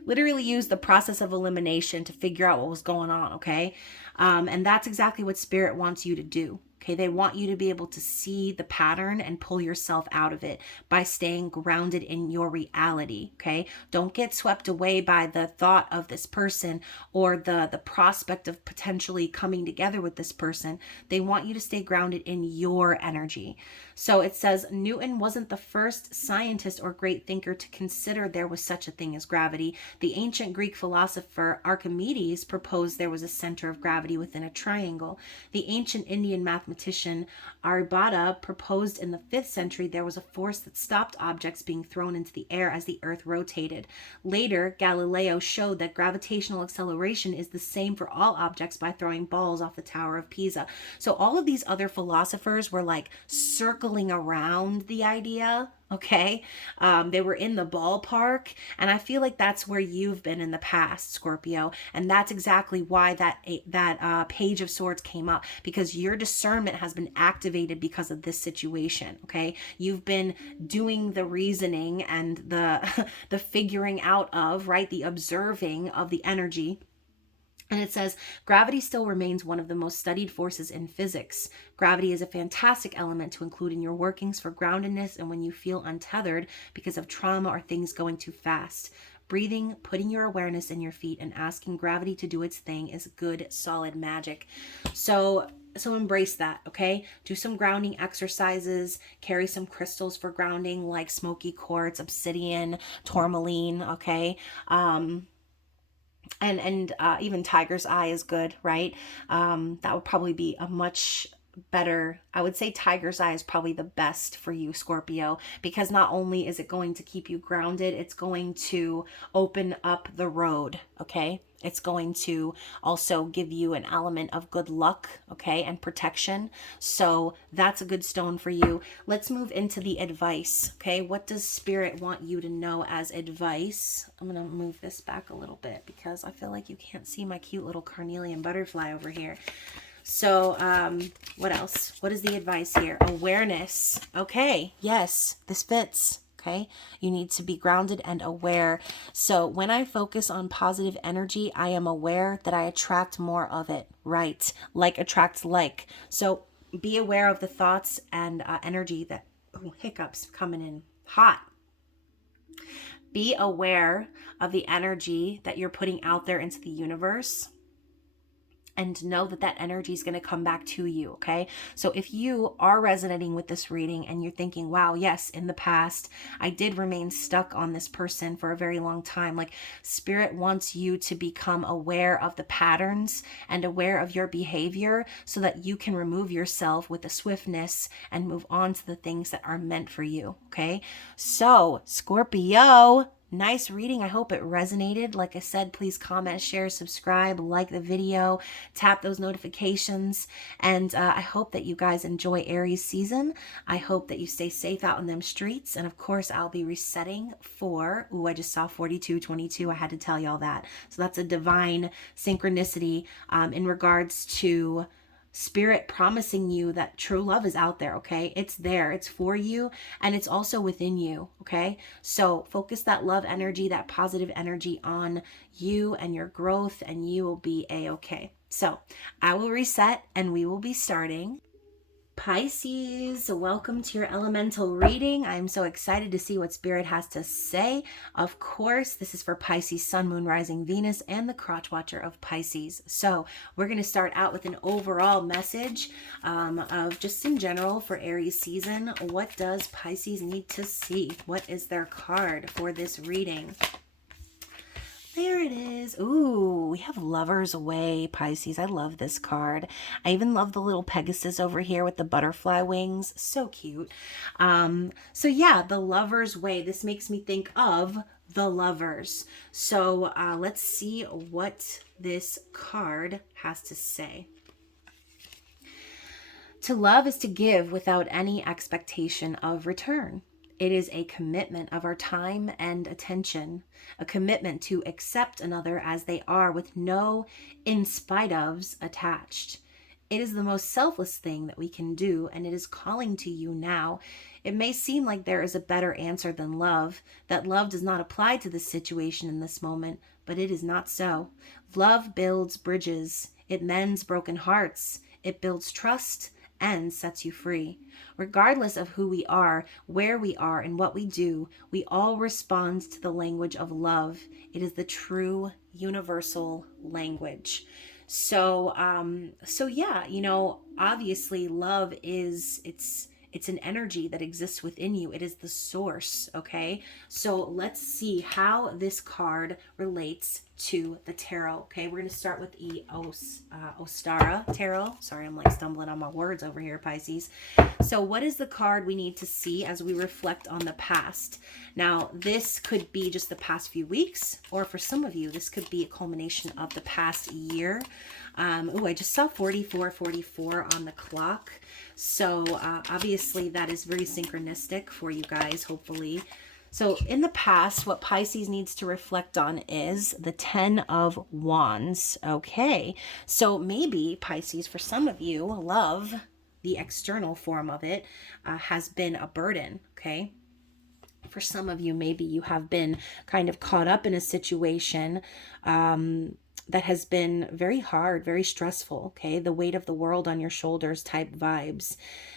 literally used the process of elimination to figure out what was going on, okay? And that's exactly what spirit wants you to do. Okay, they want you to be able to see the pattern and pull yourself out of it by staying grounded in your reality. Okay, don't get swept away by the thought of this person or the prospect of potentially coming together with this person. They want you to stay grounded in your energy. So it says Newton wasn't the first scientist or great thinker to consider there was such a thing as gravity. The ancient Greek philosopher Archimedes proposed there was a center of gravity within a triangle. The ancient Indian mathematician Aryabhata proposed in the 5th century there was a force that stopped objects being thrown into the air as the earth rotated. Later, Galileo showed that gravitational acceleration is the same for all objects by throwing balls off the Tower of Pisa. So all of these other philosophers were like circling around the idea. Okay. They were in the ballpark. And I feel like that's where you've been in the past, Scorpio. And that's exactly why that Page of Swords came up, because your discernment has been activated because of this situation. Okay. You've been doing the reasoning and the, the figuring out of, right, the observing of the energy. And it says, gravity still remains one of the most studied forces in physics. Gravity is a fantastic element to include in your workings for groundedness and when you feel untethered because of trauma or things going too fast. Breathing, putting your awareness in your feet, and asking gravity to do its thing is good, solid magic. So embrace that, okay? Do some grounding exercises, carry some crystals for grounding like smoky quartz, obsidian, tourmaline, okay? And even tiger's eye is good, right? That would probably be a much better, I would say tiger's eye is probably the best for you, Scorpio, because not only is it going to keep you grounded, it's going to open up the road, okay? It's going to also give you an element of good luck, okay, and protection. So that's a good stone for you. Let's move into the advice, okay? What does Spirit want you to know as advice? I'm going to move this back a little bit because I feel like you can't see my cute little carnelian butterfly over here. So what else? What is the advice here? Awareness. Okay, yes, this fits. Okay, you need to be grounded and aware. So when I focus on positive energy, I am aware that I attract more of it, right? Like attracts like. So be aware of the thoughts and energy that, hiccups coming in hot. Be aware of the energy that you're putting out there into the universe. And know that that energy is going to come back to you, okay? So if you are resonating with this reading and you're thinking, wow, yes, in the past, I did remain stuck on this person for a very long time. Like Spirit wants you to become aware of the patterns and aware of your behavior so that you can remove yourself with a swiftness and move on to the things that are meant for you, okay? So Scorpio, nice reading. I hope it resonated. Like I said, please comment, share, subscribe, like the video, tap those notifications. And I hope that you guys enjoy Aries season. I hope that you stay safe out in them streets. And of course, I'll be resetting for, I just saw 4222. I had to tell y'all that. So that's a divine synchronicity in regards to Spirit promising you that true love is out there, okay? It's there, it's for you, and it's also within you, okay? So focus that love energy, that positive energy on you and your growth, and you will be a-okay. So I will reset, and we will be starting. Pisces, welcome to your elemental reading. I'm so excited to see what Spirit has to say. Of course, this is for Pisces, Sun, Moon, Rising, Venus, and the Crotch Watcher of Pisces. So we're going to start out with an overall message of just in general for Aries season. What does Pisces need to see? What is their card for this reading? There it is. Ooh, we have Lover's Way, Pisces. I love this card. I even love the little Pegasus over here with the butterfly wings. So cute. So yeah, the Lover's Way. This makes me think of the lovers. So let's see what this card has to say. To love is to give without any expectation of return. It is a commitment of our time and attention, a commitment to accept another as they are with no in spite ofs attached. It is the most selfless thing that we can do, and it is calling to you now. It may seem like there is a better answer than love, that love does not apply to this situation in this moment, but it is not so. Love builds bridges, it mends broken hearts, it builds trust, and sets you free. Regardless of who we are, where we are, and what we do, we all respond to the language of love. It is the true universal language. So yeah, obviously love is it's an energy that exists within you. It is the source, okay? So let's see how this card relates to the tarot, okay? We're going to start with the Ostara Tarot. Sorry, I'm like stumbling on my words over here, Pisces. So what is the card we need to see as we reflect on the past? Now, this could be just the past few weeks, or for some of you, this could be a culmination of the past year. I just saw 4444 on the clock. So obviously that is very synchronistic for you guys, hopefully. So in the past, what Pisces needs to reflect on is the 10 of Wands. Okay, so maybe Pisces, for some of you, love, the external form of it, has been a burden, okay? For some of you, maybe you have been kind of caught up in a situation that has been very hard, very stressful, okay? The weight of the world on your shoulders type vibes.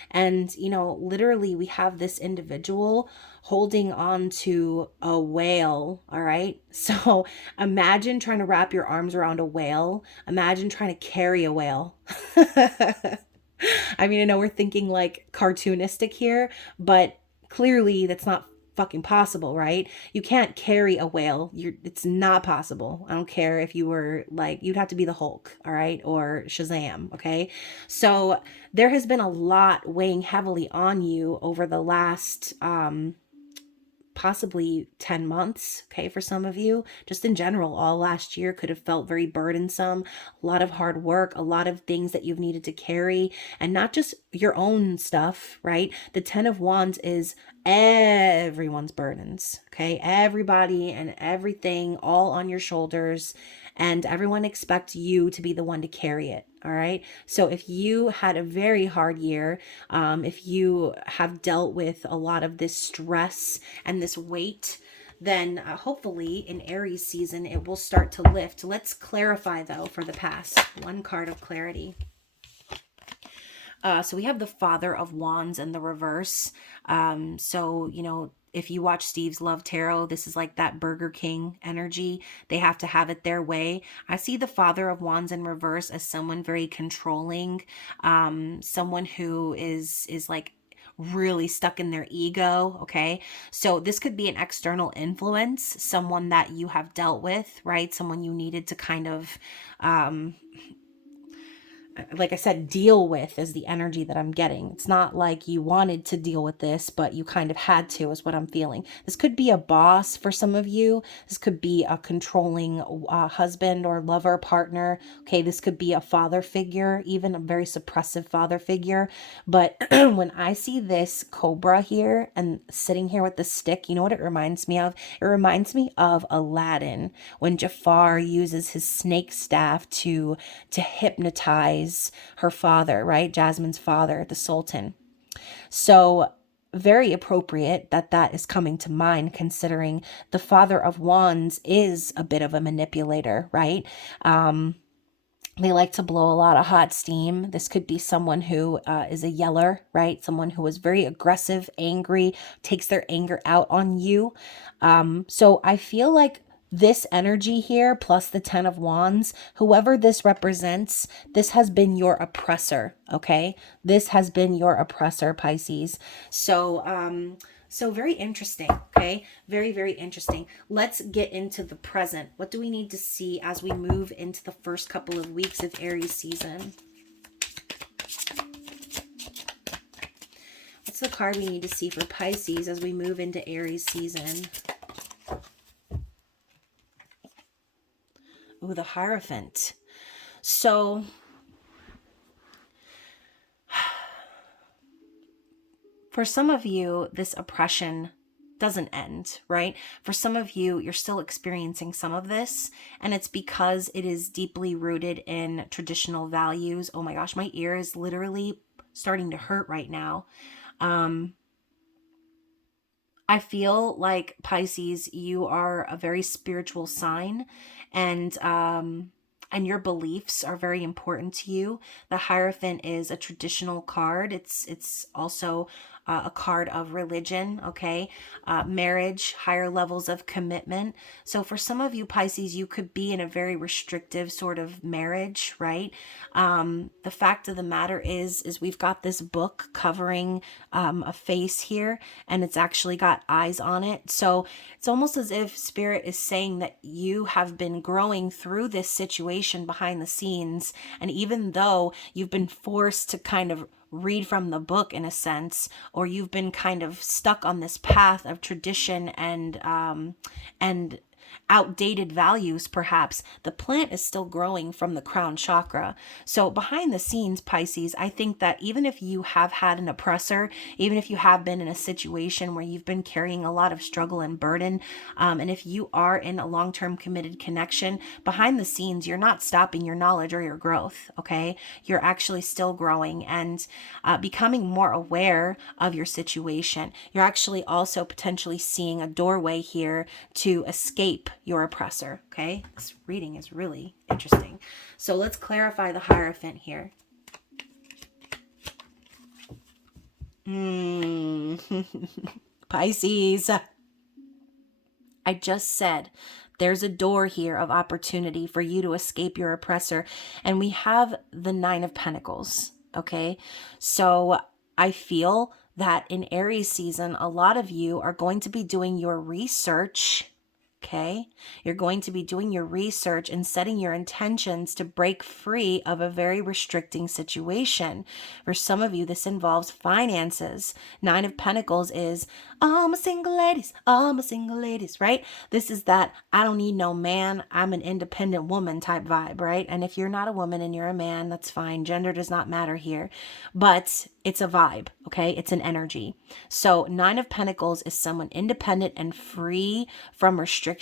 And, literally we have this individual holding on to a whale, all right? So imagine trying to wrap your arms around a whale. Imagine trying to carry a whale. I mean, I know we're thinking like cartoonistic here, but clearly that's not fucking possible, right? You can't carry a whale. It's not possible. I don't care if you were like, you'd have to be the Hulk, all right? Or Shazam, okay? So there has been a lot weighing heavily on you over the last possibly 10 months, okay, for some of you. Just in general, all last year could have felt very burdensome, a lot of hard work, a lot of things that you've needed to carry, and not just your own stuff, right? The 10 of Wands is everyone's burdens, okay? Everybody and everything all on your shoulders, and everyone expects you to be the one to carry it. All right. So if you had a very hard year, if you have dealt with a lot of this stress and this weight, then hopefully in Aries season, it will start to lift. Let's clarify though for the past. One card of clarity. So we have the Father of Wands in the reverse. If you watch Steve's Love Tarot, this is like that Burger King energy. They have to have it their way. I see the Father of Wands in reverse as someone very controlling, someone who is like really stuck in their ego, okay? So this could be an external influence, someone that you have dealt with, right? Someone you needed to kind of like I said, deal with is the energy that I'm getting. It's not like you wanted to deal with this, but you kind of had to, is what I'm feeling. This could be a boss for some of you. This could be a controlling husband or lover, partner. Okay, this could be a father figure, even a very suppressive father figure. But when I see this cobra here and sitting here with the stick, you know what it reminds me of? It reminds me of Aladdin when Jafar uses his snake staff to hypnotize her father, right? Jasmine's father, the Sultan. So very appropriate that is coming to mind, considering the Father of Wands is a bit of a manipulator, right? They like to blow a lot of hot steam. This could be someone who is a yeller, right? Someone who is very aggressive, angry, takes their anger out on you. So I feel like this energy here, plus the 10 of Wands, whoever this represents, this has been your oppressor, okay? This has been your oppressor, Pisces. So very interesting, okay? Very, very interesting. Let's get into the present. What do we need to see as we move into the first couple of weeks of Aries season? What's the card we need to see for Pisces as we move into Aries season? Ooh, the Hierophant. So for some of you, this oppression doesn't end, right? For some of you, you're still experiencing some of this, and it's because it is deeply rooted in traditional values. Oh my gosh, my ear is literally starting to hurt right now. I feel like, Pisces, you are a very spiritual sign, and your beliefs are very important to you. The Hierophant is a traditional card. It's also a card of religion, okay? Marriage, higher levels of commitment. So for some of you, Pisces, you could be in a very restrictive sort of marriage, right? The fact of the matter is we've got this book covering a face here, and it's actually got eyes on it. So it's almost as if Spirit is saying that you have been growing through this situation behind the scenes. And even though you've been forced to kind of read from the book in a sense, or you've been kind of stuck on this path of tradition and outdated values, perhaps, the plant is still growing from the crown chakra. So behind the scenes, Pisces, I think that even if you have had an oppressor, even if you have been in a situation where you've been carrying a lot of struggle and burden, and if you are in a long-term committed connection, behind the scenes, you're not stopping your knowledge or your growth, okay? You're actually still growing and becoming more aware of your situation. You're actually also potentially seeing a doorway here to escape your oppressor, okay? This reading is really interesting. So let's clarify the Hierophant here. Pisces, I just said there's a door here of opportunity for you to escape your oppressor. And we have the Nine of Pentacles, okay? So I feel that in Aries season, a lot of you are going to be doing your research. Okay, you're going to be doing your research and setting your intentions to break free of a very restricting situation. For some of you, this involves finances. Nine of Pentacles is, all my single ladies, right? This is that I don't need no man, I'm an independent woman type vibe, right? And if you're not a woman and you're a man, that's fine. Gender does not matter here. But it's a vibe, okay? It's an energy. So Nine of Pentacles is someone independent and free from restriction.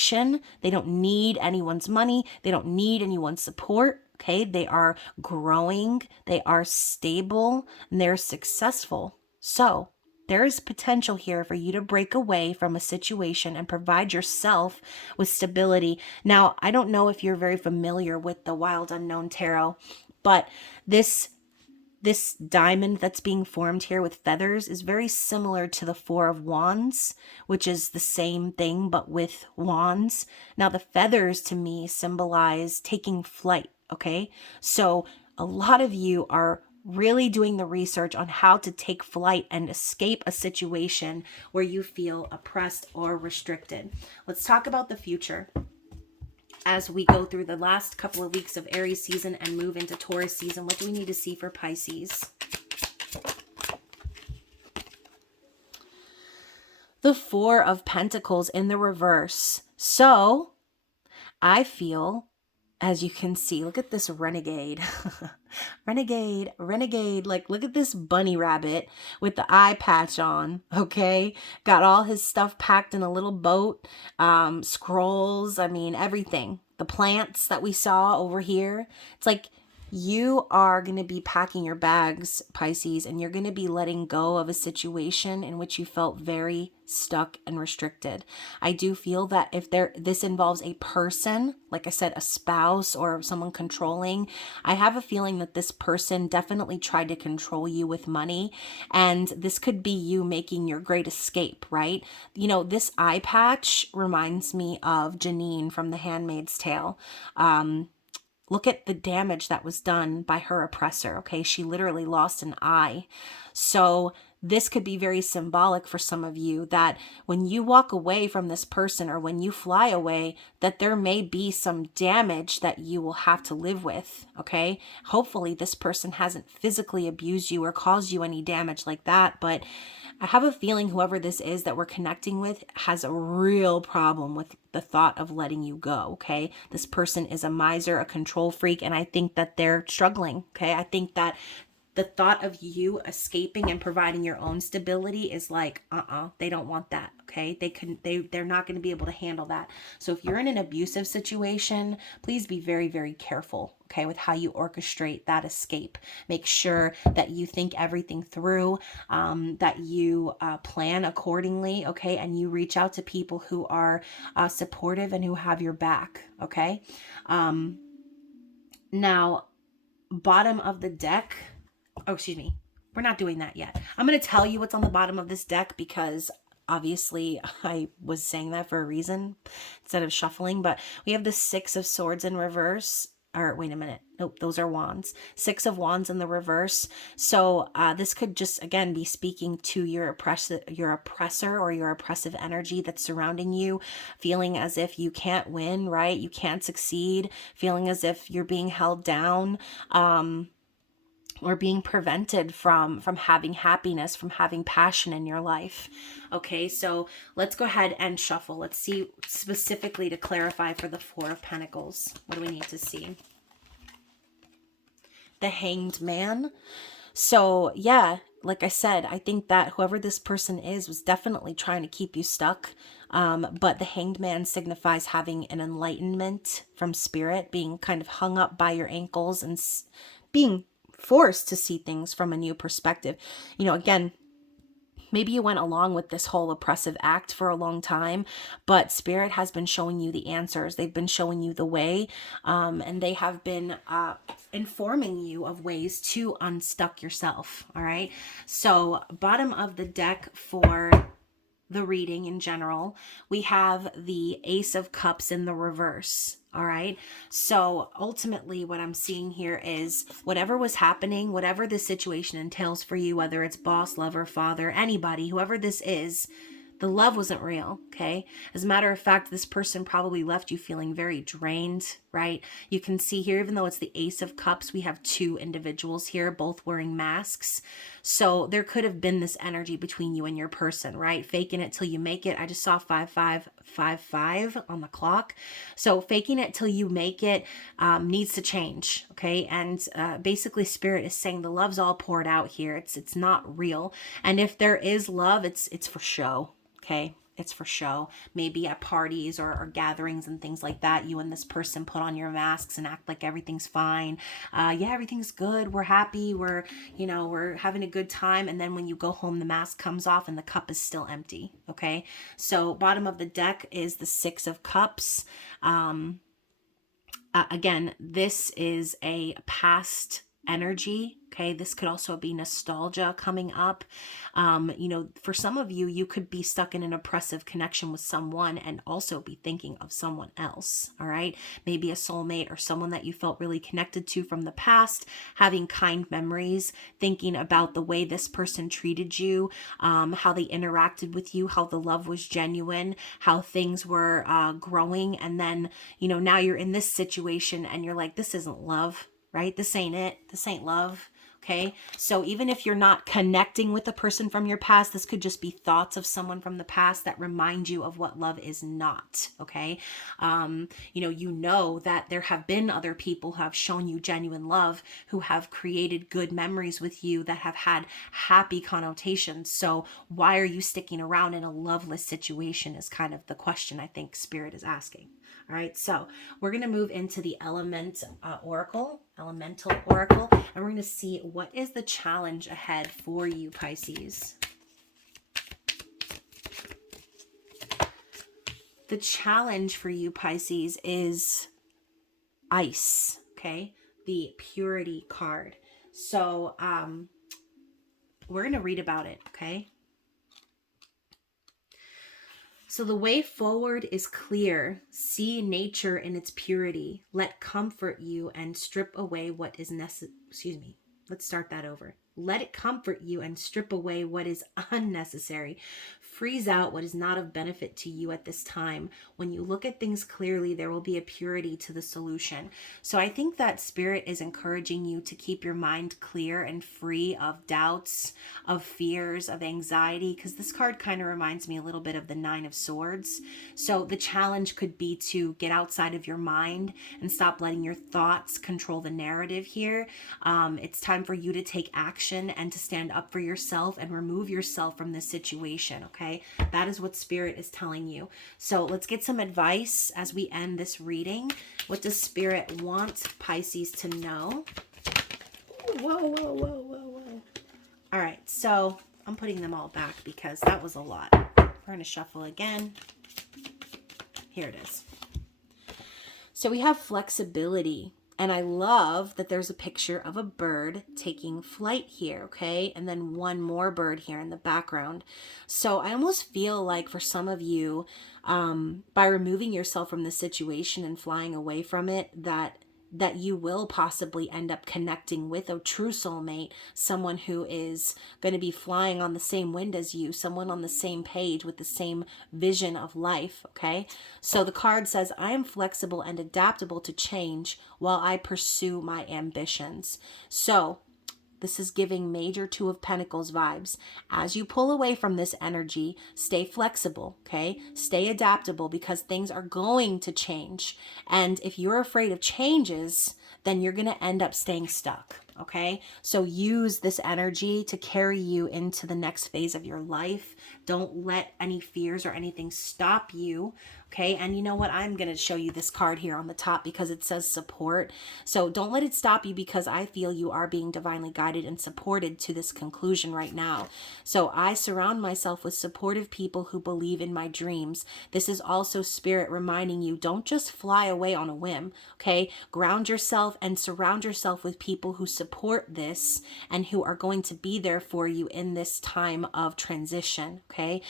They don't need anyone's money. They don't need anyone's support, okay? They are growing. They are stable, and they're successful. So there is potential here for you to break away from a situation and provide yourself with stability. Now, I don't know if you're very familiar with the Wild Unknown Tarot, but this diamond that's being formed here with feathers is very similar to the Four of Wands, which is the same thing, but with wands. Now, the feathers to me symbolize taking flight, okay? So a lot of you are really doing the research on how to take flight and escape a situation where you feel oppressed or restricted. Let's talk about the future as we go through the last couple of weeks of Aries season and move into Taurus season. What do we need to see for Pisces? The Four of Pentacles in the reverse. So I feel, as you can see, look at this renegade. renegade. Like, look at this bunny rabbit with the eye patch on, okay? Got all his stuff packed in a little boat. Scrolls, I mean, everything. The plants that we saw over here. It's like you are going to be packing your bags, Pisces, and you're going to be letting go of a situation in which you felt very stuck and restricted. I do feel that if this involves a person, like I said, a spouse or someone controlling, I have a feeling that this person definitely tried to control you with money, and this could be you making your great escape, right? You know, this eye patch reminds me of Janine from The Handmaid's Tale. Look at the damage that was done by her oppressor, okay? She literally lost an eye. So this could be very symbolic for some of you, that when you walk away from this person or when you fly away, that there may be some damage that you will have to live with, okay? Hopefully this person hasn't physically abused you or caused you any damage like that, but I have a feeling whoever this is that we're connecting with has a real problem with the thought of letting you go, okay? This person is a miser, a control freak, and I think that they're struggling, okay? I think that the thought of you escaping and providing your own stability is like, they don't want that. Okay. They're not going to be able to handle that. So if you're in an abusive situation, please be very, very careful, okay, with how you orchestrate that escape. Make sure that you think everything through, that you plan accordingly, okay, and you reach out to people who are supportive and who have your back, okay. Now, bottom of the deck, oh, excuse me, we're not doing that yet. I'm going to tell you what's on the bottom of this deck because obviously I was saying that for a reason instead of shuffling, but we have the Six of Swords in reverse. Or wait a minute. Nope, those are wands. Six of Wands in the reverse. So this could just, again, be speaking to your oppressor or your oppressive energy that's surrounding you, feeling as if you can't win, right? You can't succeed, feeling as if you're being held down, or being prevented from having happiness, from having passion in your life. Okay, so let's go ahead and shuffle. Let's see specifically to clarify for the Four of Pentacles. What do we need to see? The Hanged Man. So yeah, like I said, I think that whoever this person is was definitely trying to keep you stuck. But the Hanged Man signifies having an enlightenment from spirit, being kind of hung up by your ankles and being forced to see things from a new perspective. You know, again, maybe you went along with this whole oppressive act for a long time, but spirit has been showing you the answers. They've been showing you the way, and they have been informing you of ways to unstuck yourself. All right. So bottom of the deck for the reading in general, we have the Ace of Cups in the reverse. All right. So ultimately what I'm seeing here is whatever was happening, whatever the situation entails for you, whether it's boss, lover, father, anybody, whoever this is, the love wasn't real, okay? As a matter of fact, this person probably left you feeling very drained, right? You can see here, even though it's the Ace of Cups, we have two individuals here, both wearing masks. So there could have been this energy between you and your person, right? Faking it till you make it. I just saw 5555 on the clock. So faking it till you make it needs to change, okay? And basically Spirit is saying the love's all poured out here. It's not real. And if there is love, it's for show. Okay, it's for show. Maybe at parties or gatherings and things like that, you and this person put on your masks and act like everything's fine. Yeah, everything's good. We're happy. We're having a good time. And then when you go home, the mask comes off and the cup is still empty. Okay, so bottom of the deck is the Six of Cups. Again, this is a past energy. Okay, this could also be nostalgia coming up. For some of you, you could be stuck in an oppressive connection with someone and also be thinking of someone else. All right, maybe a soulmate or someone that you felt really connected to from the past, having kind memories, thinking about the way this person treated you, how they interacted with you, how the love was genuine, how things were growing. And then, now you're in this situation and you're like, this isn't love, right? This ain't it. This ain't love. Okay. So even if you're not connecting with a person from your past, this could just be thoughts of someone from the past that remind you of what love is not. Okay. That there have been other people who have shown you genuine love, who have created good memories with you that have had happy connotations. So why are you sticking around in a loveless situation is kind of the question I think Spirit is asking. All right, so we're going to move into the elemental oracle, and we're going to see what is the challenge ahead for you, Pisces. The challenge for you, Pisces, is ice, okay? The purity card. So we're going to read about it, okay? So the way forward is clear. See nature in its purity. Let comfort you and strip away what is necessary. Excuse me. Let's start that over. Let it comfort you and strip away what is unnecessary. Freeze out what is not of benefit to you at this time. When you look at things clearly, there will be a purity to the solution. So I think that Spirit is encouraging you to keep your mind clear and free of doubts, of fears, of anxiety, because this card kind of reminds me a little bit of the Nine of Swords. So the challenge could be to get outside of your mind and stop letting your thoughts control the narrative here. It's time for you to take action and to stand up for yourself and remove yourself from this situation, okay? That is what Spirit is telling you. So let's get some advice as we end this reading. What does Spirit want Pisces to know? Whoa, whoa, whoa, whoa, whoa. All right, so I'm putting them all back because that was a lot. We're going to shuffle again. Here it is. So we have flexibility. And I love that there's a picture of a bird taking flight here, okay? And then one more bird here in the background. So I almost feel like for some of you, by removing yourself from the situation and flying away from it, that you will possibly end up connecting with a true soulmate, someone who is going to be flying on the same wind as you, someone on the same page with the same vision of life, okay? So the card says, I am flexible and adaptable to change while I pursue my ambitions. So this is giving major Two of Pentacles vibes. As you pull away from this energy, stay flexible, okay? Stay adaptable because things are going to change. And if you're afraid of changes, then you're going to end up staying stuck, okay? So use this energy to carry you into the next phase of your life. Don't let any fears or anything stop you, okay? And you know what? I'm going to show you this card here on the top because it says support. So don't let it stop you because I feel you are being divinely guided and supported to this conclusion right now. So I surround myself with supportive people who believe in my dreams. This is also Spirit reminding you, don't just fly away on a whim, okay? Ground yourself and surround yourself with people who support this and who are going to be there for you in this time of transition, okay?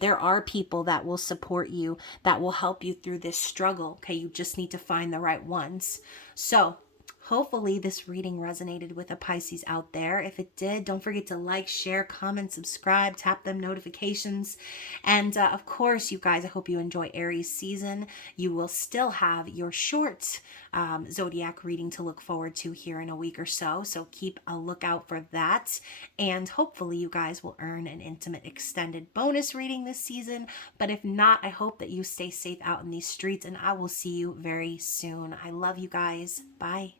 There are people that will support you, that will help you through this struggle, okay? You just need to find the right ones. So hopefully this reading resonated with a Pisces out there. If it did, don't forget to like, share, comment, subscribe, tap them notifications. And of course, you guys, I hope you enjoy Aries season. You will still have your short zodiac reading to look forward to here in a week or so. So keep a lookout for that. And hopefully you guys will earn an intimate extended bonus reading this season. But if not, I hope that you stay safe out in these streets and I will see you very soon. I love you guys. Bye.